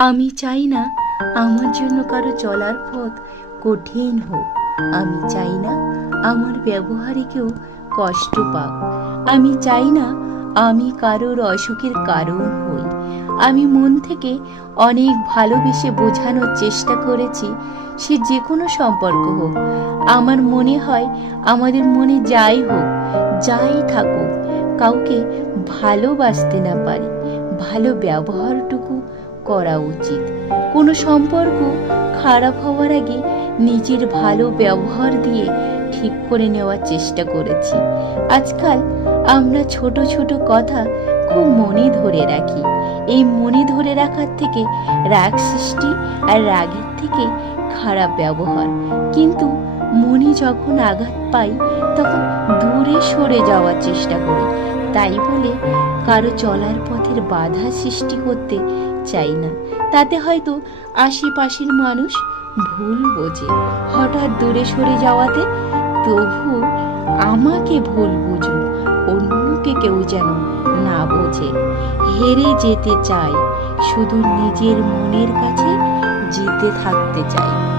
আমি চাই না আমার জন্য কারো চলার পথ কঠিন হোক। আমি চাই না আমার ব্যবহারে কেউ কষ্ট পাক। আমি চাই না আমি কারোর অসুখের কারণ হই। আমি মন থেকে অনেক ভালোবেসে বোঝানোর চেষ্টা করেছি, সে যে কোনো সম্পর্ক হোক। আমার মনে হয় আমাদের মনে যাই হোক, যাই থাকুক, কাউকে ভালোবাসতে না পারি, ভালো ব্যবহারটুকু করা উচিত। কোনো সম্পর্ক খারাপ হওয়ার আগে নিজের ভালো ব্যবহার দিয়ে ঠিক করে নেওয়ার চেষ্টা করেছি। আজকাল আমরা ছোট ছোট কথা খুব মনে ধরে রাখি। এই মনে ধরে রাখার থেকে রাগ সৃষ্টি, আর রাগের থেকে খারাপ ব্যবহার। কিন্তু মনে যখন আঘাত পাই তখন দূরে সরে যাওয়ার চেষ্টা করি। তাই বলে কারো চলার পথের বাধা সৃষ্টি করতে চাই না। তাতে হয়তো আশেপাশের মানুষ ভুল বোঝে হঠাৎ দূরে সরে যাওয়াতে। তবু আমাকে ভুল বুঝুন, অন্যকে কেউ যেন না বোঝে। হেরে যেতে চাই, শুধু নিজের মনের কাছে জিতে থাকতে চাই।